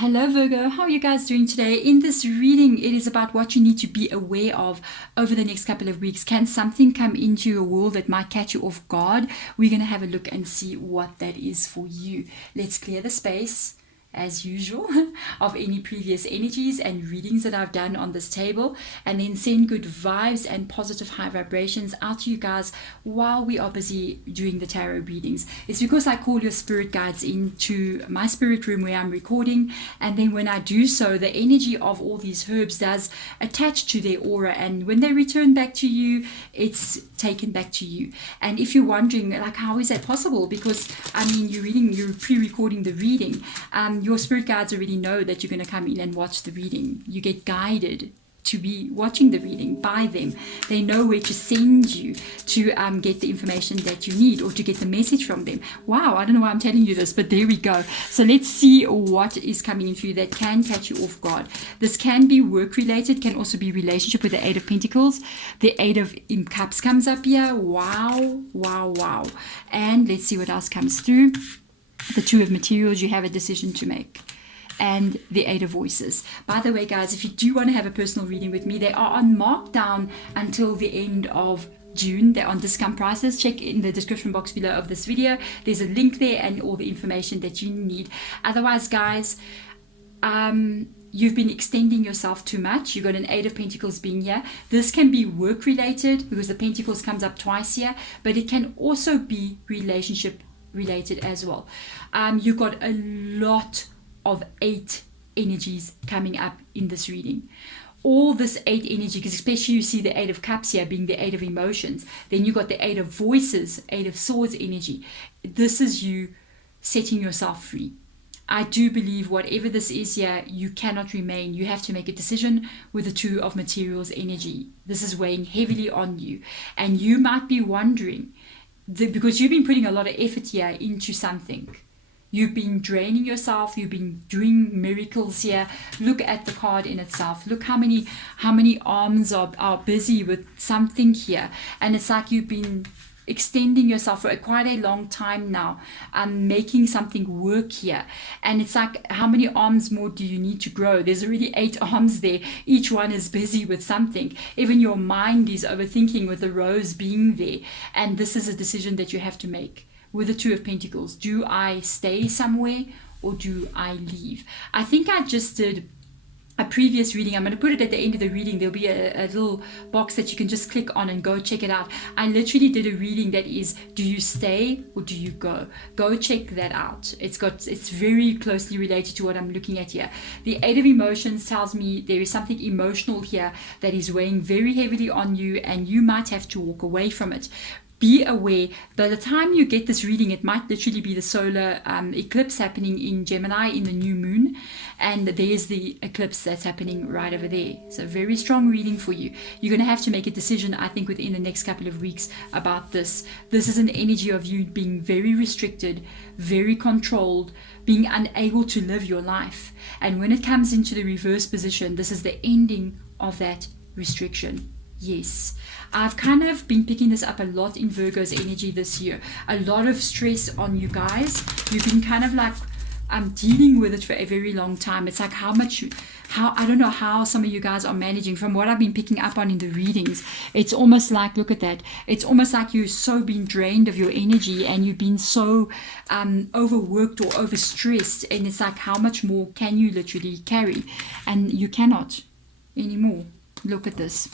Hello Virgo, how are you guys doing today? In this reading, it is about what you need to be aware of over the next couple of weeks. Can something come into your world that might catch you off guard? We're going to have a look and see what that is for you. Let's clear the space, as usual, of any previous energies and readings that I've done on this table, and then send good vibes and positive high vibrations out to you guys while we are busy doing the tarot readings. It's because I call your spirit guides into my spirit room where I'm recording, and then when I do so, the energy of all these herbs does attach to their aura, and when they return back to you, it's taken back to you. And if you're wondering, like, how is that possible? Because you're pre-recording the reading. Your spirit guides already know that you're going to come in and watch the reading. You get guided to be watching the reading by them. They know where to send you to get the information that you need, or to get the message from them. Wow, I don't know why I'm telling you this, but there we go. So let's see what is coming in for you that can catch you off guard. This can be work related, can also be relationship, with the Eight of Pentacles. The Eight of Cups comes up here. Wow, wow, wow. And let's see what else comes through. The Two of Materials, you have a decision to make. And the Eight of Voices. By the way, guys, if you do want to have a personal reading with me, they are on markdown until the end of June. They're on discount prices. Check in the description box below of this video. There's a link there and all the information that you need. Otherwise, guys, you've been extending yourself too much. You've got an Eight of Pentacles being here. This can be work related because the Pentacles comes up twice here, but it can also be relationship related as well. You've got a lot of 8 energies coming up in this reading. All this 8 energy, because especially you see the Eight of Cups here being the 8 of emotions. Then you got the 8 of Voices, 8 of Swords energy. This is you setting yourself free. I do believe whatever this is here, you cannot remain. You have to make a decision with the Two of Materials energy. This is weighing heavily on you. And you might be wondering, because you've been putting a lot of effort here into something. You've been draining yourself. You've been doing miracles here. Look at the card in itself. Look how many arms are busy with something here. And it's like you've been extending yourself for quite a long time now, making something work here. And it's like, how many arms more do you need to grow? There's already 8 arms there. Each one is busy with something. Even your mind is overthinking with the rose being there. And this is a decision that you have to make with the Two of Pentacles. Do I stay somewhere or do I leave? I think I just did a previous reading. I'm going to put it at the end of the reading. There'll be a little box that you can just click on and go check it out. I literally did a reading that is, do you stay or do you go? Go check that out. It's very closely related to what I'm looking at here. The Eight of Emotions tells me there is something emotional here that is weighing very heavily on you, and you might have to walk away from it. Be aware, by the time you get this reading, it might literally be the solar eclipse happening in Gemini in the new moon, and there's the eclipse that's happening right over there. So very strong reading for you. You're going to have to make a decision, I think, within the next couple of weeks about this. This is an energy of you being very restricted, very controlled, being unable to live your life. And when it comes into the reverse position, this is the ending of that restriction. Yes, I've kind of been picking this up a lot in Virgo's energy this year. A lot of stress on you guys. You've been kind of like dealing with it for a very long time. It's like how I don't know how some of you guys are managing. From what I've been picking up on in the readings, it's almost like, look at that, it's almost like you're so being drained of your energy, and you've been so overworked or overstressed, and it's like, how much more can you literally carry? And you cannot anymore. Look at this.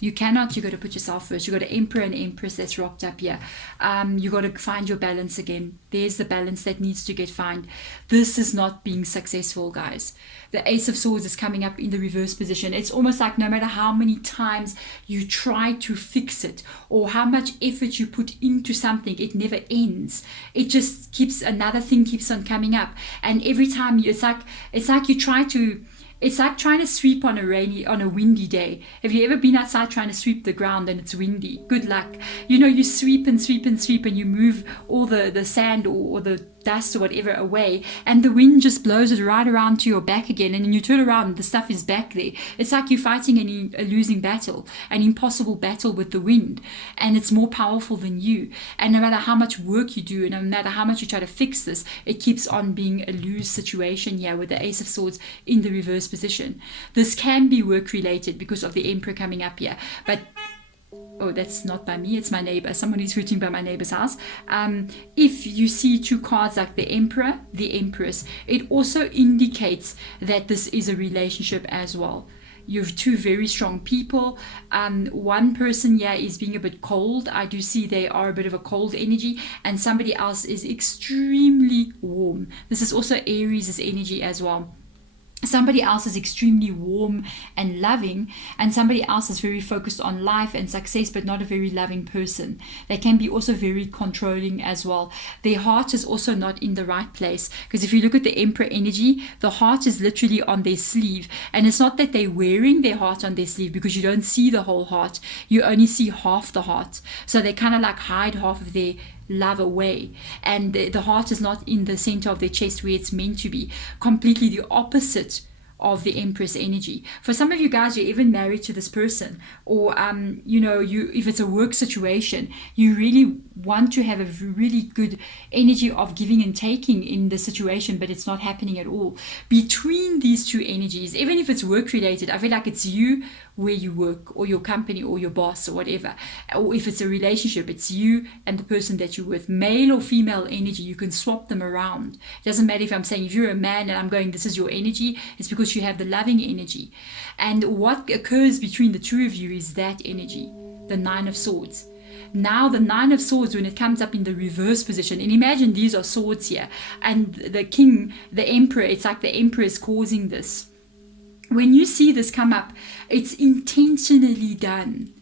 You cannot. You got to put yourself first. You got an Emperor and Empress that's rocked up here. You got to find your balance again. There's the balance that needs to get found. This is not being successful, guys. The Ace of Swords is coming up in the reverse position. It's almost like no matter how many times you try to fix it, or how much effort you put into something, it never ends. It just keeps, another thing keeps on coming up. And every time it's like you try to, it's like trying to sweep on a windy day. Have you ever been outside trying to sweep the ground and it's windy? Good luck. You sweep and sweep and sweep, and you move all the sand or the dust or whatever away, and the wind just blows it right around to your back again, and then you turn around, the stuff is back there. It's like you're fighting a losing battle, an impossible battle with the wind, and it's more powerful than you. And no matter how much work you do, and no matter how much you try to fix this, it keeps on being a lose situation here with the Ace of Swords in the reverse position. This can be work related because of the Emperor coming up here, but oh, that's not by me, it's my neighbor. Someone is rooting by my neighbor's house. If you see two cards like the Emperor, the Empress, it also indicates that this is a relationship as well. You have two very strong people. One person here is being a bit cold. I do see they are a bit of a cold energy, and somebody else is extremely warm. This is also Aries' energy as well. Somebody else is extremely warm and loving, and somebody else is very focused on life and success, but not a very loving person. They can be also very controlling as well. Their heart is also not in the right place, because if you look at the Emperor energy, the heart is literally on their sleeve, and it's not that they're wearing their heart on their sleeve, because you don't see the whole heart. You only see half the heart. So they kind of like hide half of their love away, and the heart is not in the center of their chest where it's meant to be. Completely the opposite of the Empress energy. For some of you guys, you're even married to this person, or if it's a work situation, you really want to have a really good energy of giving and taking in the situation, but it's not happening at all. Between these two energies, even if it's work related, I feel like it's you where you work, or your company, or your boss, or whatever. Or if it's a relationship, it's you and the person that you're with. Male or female energy, you can swap them around. It doesn't matter if I'm saying, if you're a man and I'm going, this is your energy, it's because you have the loving energy. And what occurs between the two of you is that energy, the Nine of Swords. Now the Nine of Swords, when it comes up in the reverse position, and imagine these are swords here, and the king, the Emperor, it's like the Emperor is causing this. When you see this come up, it's intentionally done.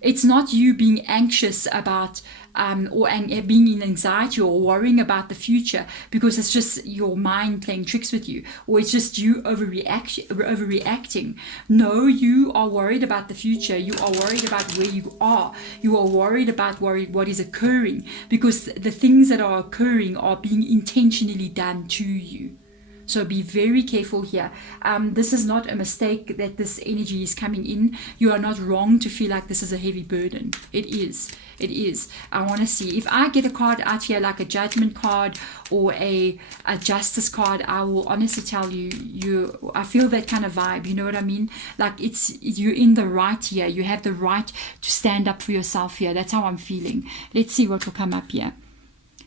It's not you being anxious about or being in anxiety or worrying about the future, because it's just your mind playing tricks with you, or it's just you overreacting. No, you are worried about the future. You are worried about where you are. You are worried about what is occurring, because the things that are occurring are being intentionally done to you. So be very careful here. This is not a mistake that this energy is coming in. You are not wrong to feel like this is a heavy burden. It is. It is. I want to see. If I get a card out here like a judgment card or a justice card, I will honestly tell you, I feel that kind of vibe. You know what I mean? Like you're in the right here. You have the right to stand up for yourself here. That's how I'm feeling. Let's see what will come up here.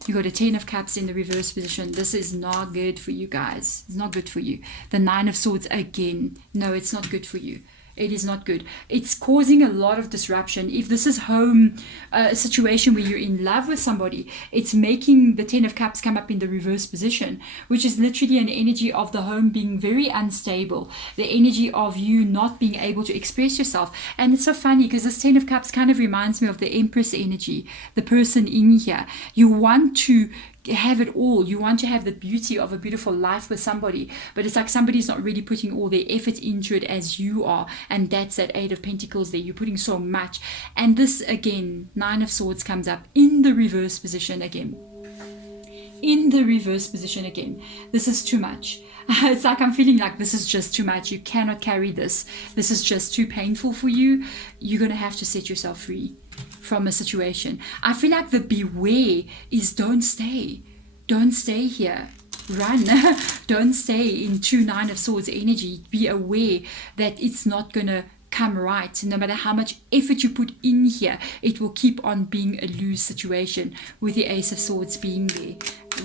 You got a 10 of Cups in the reverse position. This is not good for you guys. It's not good for you. The 9 of Swords again. No, it's not good for you. It is not good. It's causing a lot of disruption. If this is home, a situation where you're in love with somebody, it's making the 10 of Cups come up in the reverse position, which is literally an energy of the home being very unstable, the energy of you not being able to express yourself. And it's so funny because this 10 of Cups kind of reminds me of the Empress energy, the person in here. You want to have it all. You want to have the beauty of a beautiful life with somebody, but it's like somebody's not really putting all their effort into it as you are, and that's that 8 of Pentacles there. You're putting so much, and this again, 9 of Swords comes up in the reverse position again. In the reverse position again. This is too much. It's like I'm feeling like this is just too much. You cannot carry this. This is just too painful for you. You're going to have to set yourself free from a situation. I feel like the beware is don't stay. Don't stay here. Run. Don't stay in 9 of Swords energy. Be aware that it's not going to come right. No matter how much effort you put in here, it will keep on being a lose situation with the Ace of Swords being there.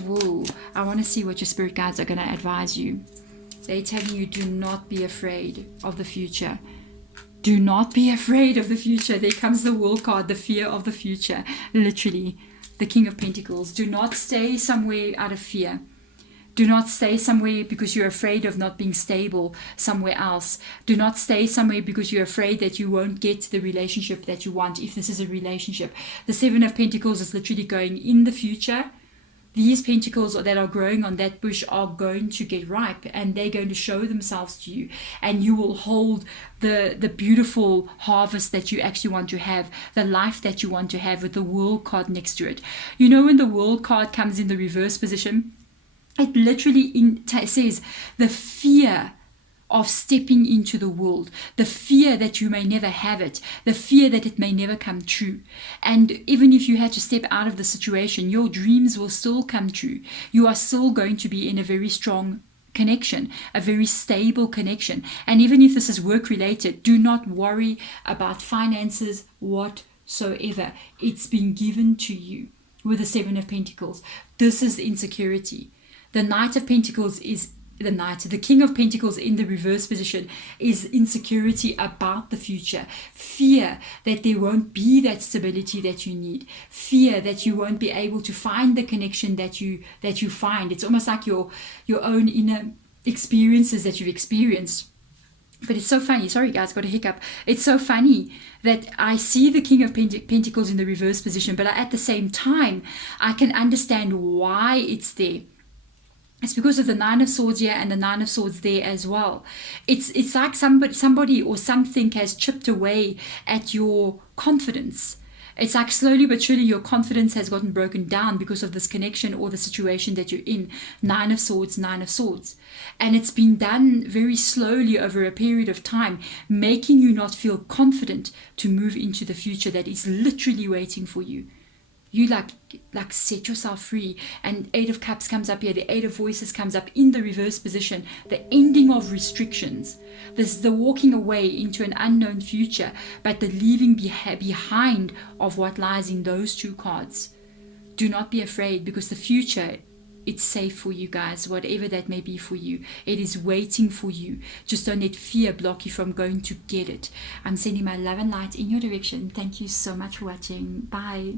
Whoa. I want to see what your spirit guides are going to advise you. They're telling you, do not be afraid of the future. Do not be afraid of the future. There comes the World card, the fear of the future. Literally, the King of Pentacles. Do not stay somewhere out of fear. Do not stay somewhere because you're afraid of not being stable somewhere else. Do not stay somewhere because you're afraid that you won't get the relationship that you want, if this is a relationship. The 7 of Pentacles is literally going in the future. these pentacles that are growing on that bush are going to get ripe, and they're going to show themselves to you, and you will hold the beautiful harvest that you actually want to have, the life that you want to have, with the World card next to it. You know, when the World card comes in the reverse position, it literally says the fear of stepping into the world, the fear that you may never have it, the fear that it may never come true. And even if you had to step out of the situation, your dreams will still come true. You are still going to be in a very strong connection, a very stable connection. And even if this is work related, do not worry about finances whatsoever. It's been given to you with the Seven of Pentacles. This is insecurity. The Knight of Pentacles is the King of Pentacles in the reverse position is insecurity about the future, fear that there won't be that stability that you need, fear that you won't be able to find the connection that you find. It's almost like your own inner experiences that you've experienced. But it's so funny. Sorry guys, got a hiccup. It's so funny that I see the King of Pentacles in the reverse position, but at the same time I can understand why it's there. It's because of the Nine of Swords here and the Nine of Swords there as well. It's like somebody or something has chipped away at your confidence. It's like slowly but surely your confidence has gotten broken down because of this connection or the situation that you're in. Nine of Swords, Nine of Swords. And it's been done very slowly over a period of time, making you not feel confident to move into the future that is literally waiting for you. You like set yourself free. And Eight of Cups comes up here. The Eight of Voices comes up in the reverse position. The ending of restrictions. This is the walking away into an unknown future, but the leaving behind of what lies in those two cards. Do not be afraid, because the future, it's safe for you guys, whatever that may be for you. It is waiting for you. Just don't let fear block you from going to get it. I'm sending my love and light in your direction. Thank you so much for watching. Bye.